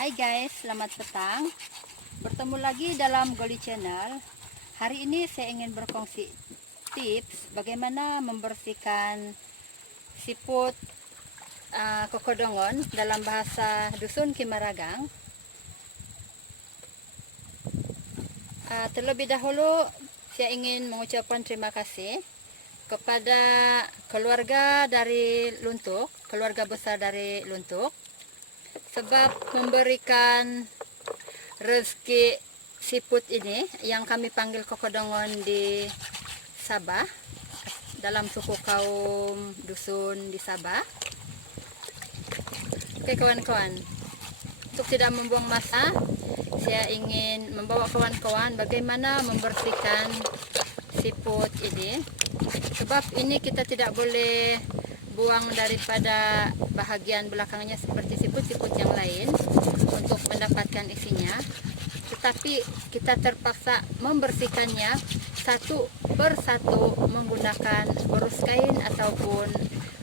Hai guys, selamat petang. Bertemu lagi dalam Goli Channel. Hari ini saya ingin berkongsi tips bagaimana membersihkan siput kokodongon dalam bahasa Dusun Kimaragang. Terlebih dahulu saya ingin mengucapkan terima kasih kepada keluarga dari Luntuk, keluarga besar dari Luntuk, sebab memberikan rezeki siput ini yang kami panggil kokodongon di Sabah, dalam suku kaum dusun di Sabah. Oke kawan-kawan, untuk tidak membuang masa, saya ingin membawa kawan-kawan bagaimana membersihkan siput ini. Sebab ini kita tidak boleh buang daripada bahagian belakangnya seperti siput-siput yang lain untuk mendapatkan isinya, tetapi kita terpaksa membersihkannya satu persatu menggunakan berus kain ataupun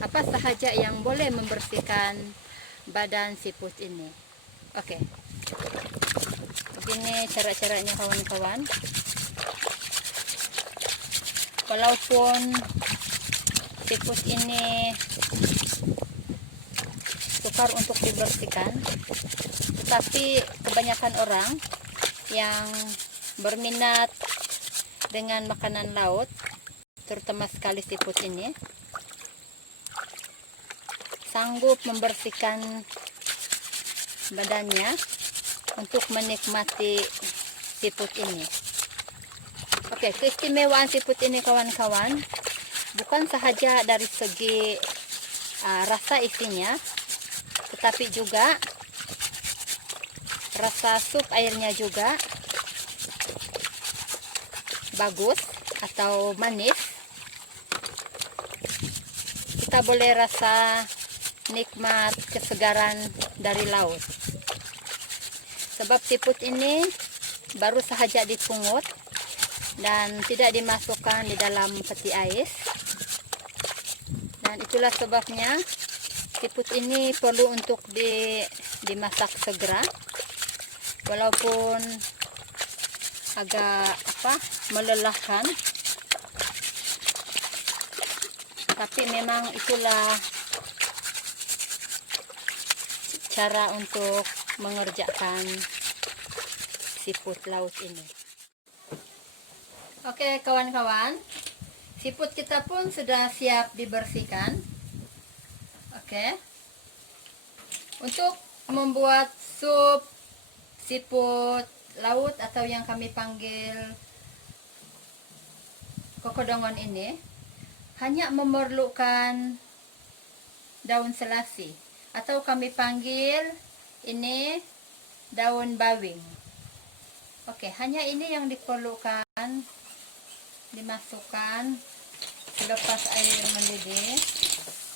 apa sahaja yang boleh membersihkan badan siput ini. Oke, begini cara-caranya kawan-kawan. Walaupun siput ini sukar untuk dibersihkan, tetapi kebanyakan orang yang berminat dengan makanan laut, terutama sekali siput ini, sanggup membersihkan badannya untuk menikmati siput ini. Oke, keistimewaan siput ini kawan-kawan bukan sahaja dari segi rasa isinya, tetapi juga rasa sup airnya juga bagus atau manis. Kita boleh rasa nikmat kesegaran dari laut. Sebab siput ini baru sahaja dipungut dan tidak dimasukkan di dalam peti ais. Dan itulah sebabnya siput ini perlu untuk dimasak segera, walaupun agak melelahkan, tapi memang itulah cara untuk mengerjakan siput laut ini. Oke kawan-kawan, siput kita pun sudah siap dibersihkan. Oke, untuk membuat sup siput laut atau yang kami panggil kokodongon ini hanya memerlukan daun selasi atau kami panggil ini daun bawing. Oke, hanya ini yang diperlukan, dimasukkan selepas air mendidih.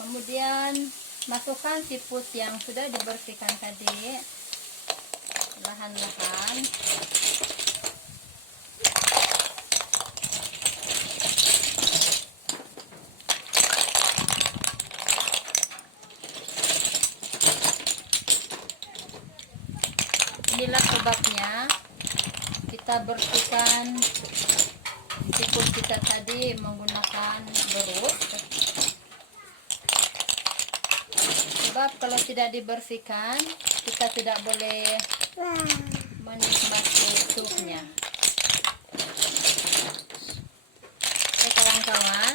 Kemudian masukkan siput yang sudah dibersihkan tadi, lahan-lahan. Inilah sebabnya kita bersihkan siput kita tadi menggunakan berus. Sebab kalau tidak dibersihkan, kita tidak boleh menikmati supnya. Oke kawan-kawan,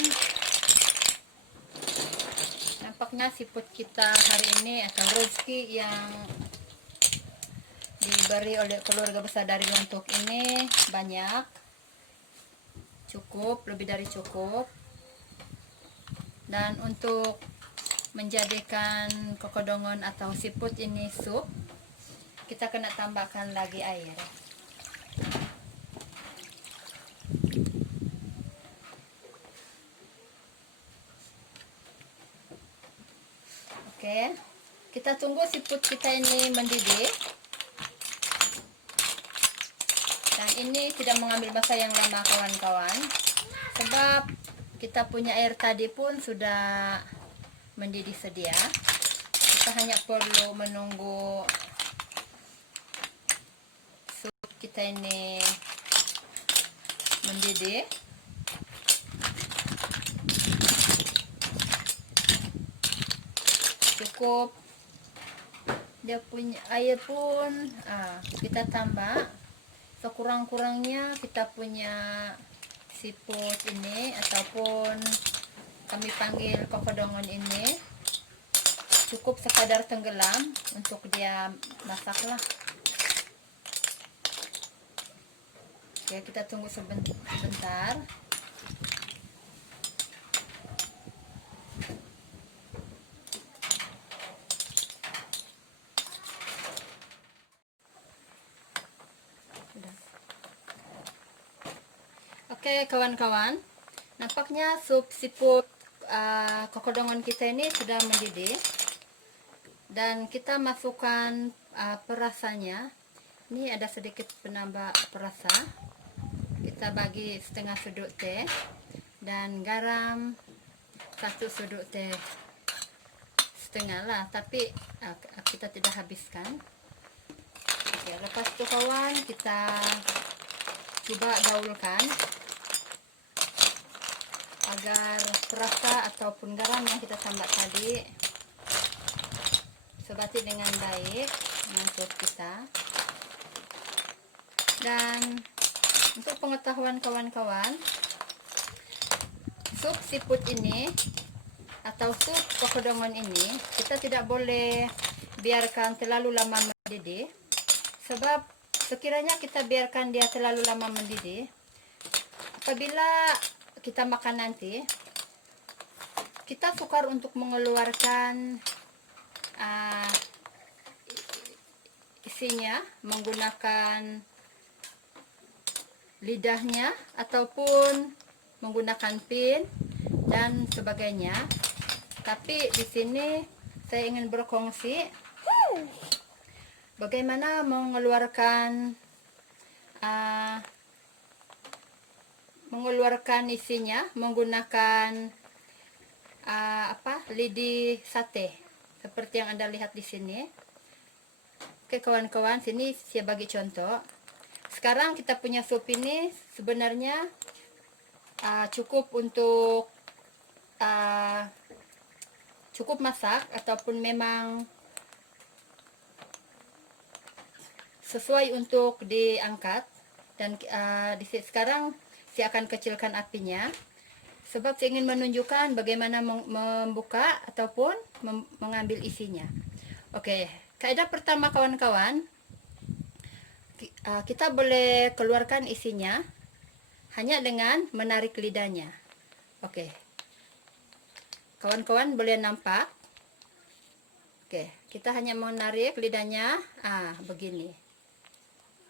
nampaknya siput kita hari ini atau rezeki yang diberi oleh keluarga besar dari Luntuk ini banyak, cukup, lebih dari cukup. Dan untuk menjadikan kokodongon atau siput ini sup, kita kena tambahkan lagi air. Oke, kita tunggu siput kita ini mendidih. Dan ini tidak mengambil masa yang lama kawan-kawan, sebab kita punya air tadi pun sudah mendidih sedia. Kita hanya perlu menunggu kita ini mendidih. Cukup dia punya air pun kita tambah sekurang-kurangnya kita punya siput ini, ataupun kami panggil kokodongon ini, cukup sekadar tenggelam untuk dia masak lah. Oke, kita tunggu sebentar. Oke kawan-kawan, nampaknya sup siput kokodongon kita ini sudah mendidih, dan kita masukkan perasanya. Ini ada sedikit penambah perasa, kita bagi setengah sudut teh, dan garam 1 sudut teh setengah lah, tapi kita tidak habiskan. Oke, lepas itu kawan, kita coba gaulkan agar perasa ataupun garam yang kita tambah tadi sebati dengan baik dengan sup kita. Dan untuk pengetahuan kawan-kawan, sup siput ini atau sup kokodongon ini kita tidak boleh biarkan terlalu lama mendidih, sebab sekiranya kita biarkan dia terlalu lama mendidih, apabila kita makan nanti, kita sukar untuk mengeluarkan isinya menggunakan lidahnya ataupun menggunakan pin dan sebagainya. Tapi di sini saya ingin berkongsi bagaimana mengeluarkan isinya menggunakan lidi sate seperti yang Anda lihat di sini. Oke kawan-kawan, sini saya bagi contoh. Sekarang kita punya sup ini sebenarnya cukup untuk cukup masak ataupun memang sesuai untuk diangkat. Dan sekarang saya akan kecilkan apinya, sebab saya ingin menunjukkan bagaimana membuka ataupun mengambil isinya. Oke, kaidah pertama kawan-kawan, kita boleh keluarkan isinya hanya dengan menarik lidahnya. Oke, kawan-kawan boleh nampak. Oke, kita hanya menarik lidahnya, begini.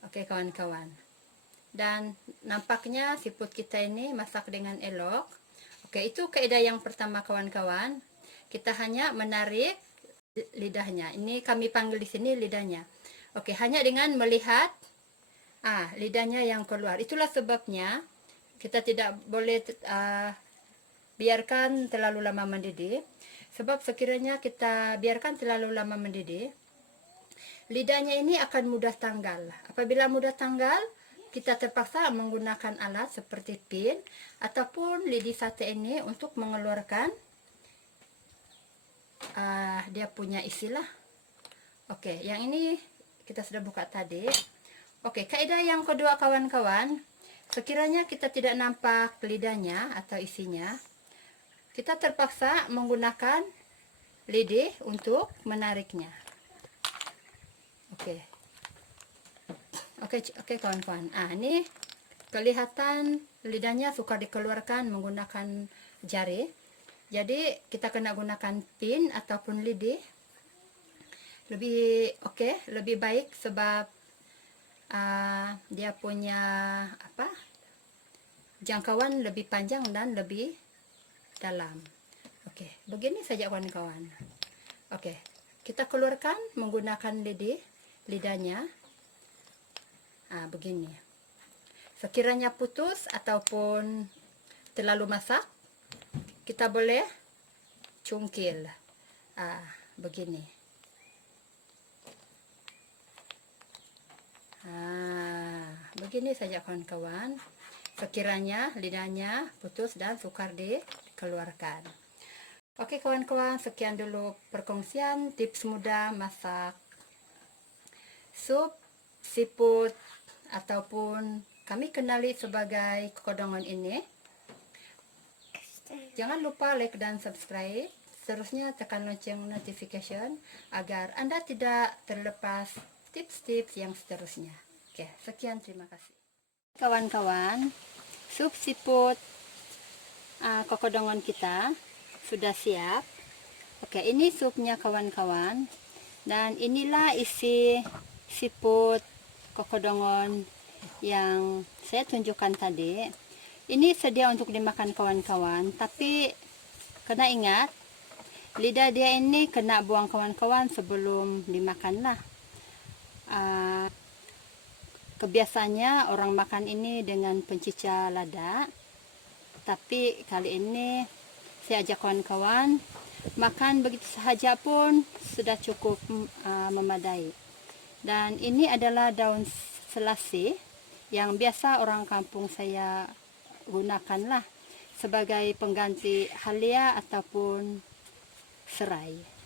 Oke kawan-kawan, dan nampaknya siput kita ini masak dengan elok. Oke, itu kaidah yang pertama kawan-kawan. Kita hanya menarik lidahnya. Ini kami panggil di sini lidahnya. Oke, hanya dengan melihat lidahnya yang keluar. Itulah sebabnya kita tidak boleh biarkan terlalu lama mendidih. Sebab sekiranya kita biarkan terlalu lama mendidih, lidahnya ini akan mudah tanggal. Apabila mudah tanggal, kita terpaksa menggunakan alat seperti pin ataupun lidi sate ini untuk mengeluarkan dia punya isilah. Oke, yang ini kita sudah buka tadi. Oke, kaidah yang kedua kawan-kawan, sekiranya kita tidak nampak lidahnya atau isinya, kita terpaksa menggunakan lidi untuk menariknya. Oke kawan-kawan. Ini kelihatan lidahnya suka dikeluarkan menggunakan jari. Jadi kita kena gunakan pin ataupun lidi. Lebih baik sebab dia punya jangkauan lebih panjang dan lebih dalam. Oke, begini saja kawan-kawan. Oke, kita keluarkan menggunakan lidahnya. Begini. Sekiranya putus ataupun terlalu masak, kita boleh cungkil. Begini. begini saja kawan-kawan. Sekiranya lidahnya putus dan sukar dikeluarkan. Oke kawan-kawan, sekian dulu perkongsian tips mudah masak sup siput ataupun kami kenali sebagai kokodongon ini. Jangan lupa like dan subscribe. Seterusnya tekan lonceng notification agar Anda tidak terlepas tips-tips yang seterusnya. Oke, sekian, terima kasih. Kawan-kawan, sup siput kokodongon kita sudah siap. Oke, ini supnya kawan-kawan. Dan inilah isi siput kokodongon yang saya tunjukkan tadi. Ini sedia untuk dimakan kawan-kawan, tapi kena ingat lidah dia ini kena buang kawan-kawan sebelum dimakan lah. Kebiasaannya orang makan ini dengan pencicah lada, tapi kali ini saya ajak kawan-kawan makan begitu saja pun sudah cukup memadai. Dan ini adalah daun selasih yang biasa orang kampung saya gunakanlah sebagai pengganti halia ataupun serai.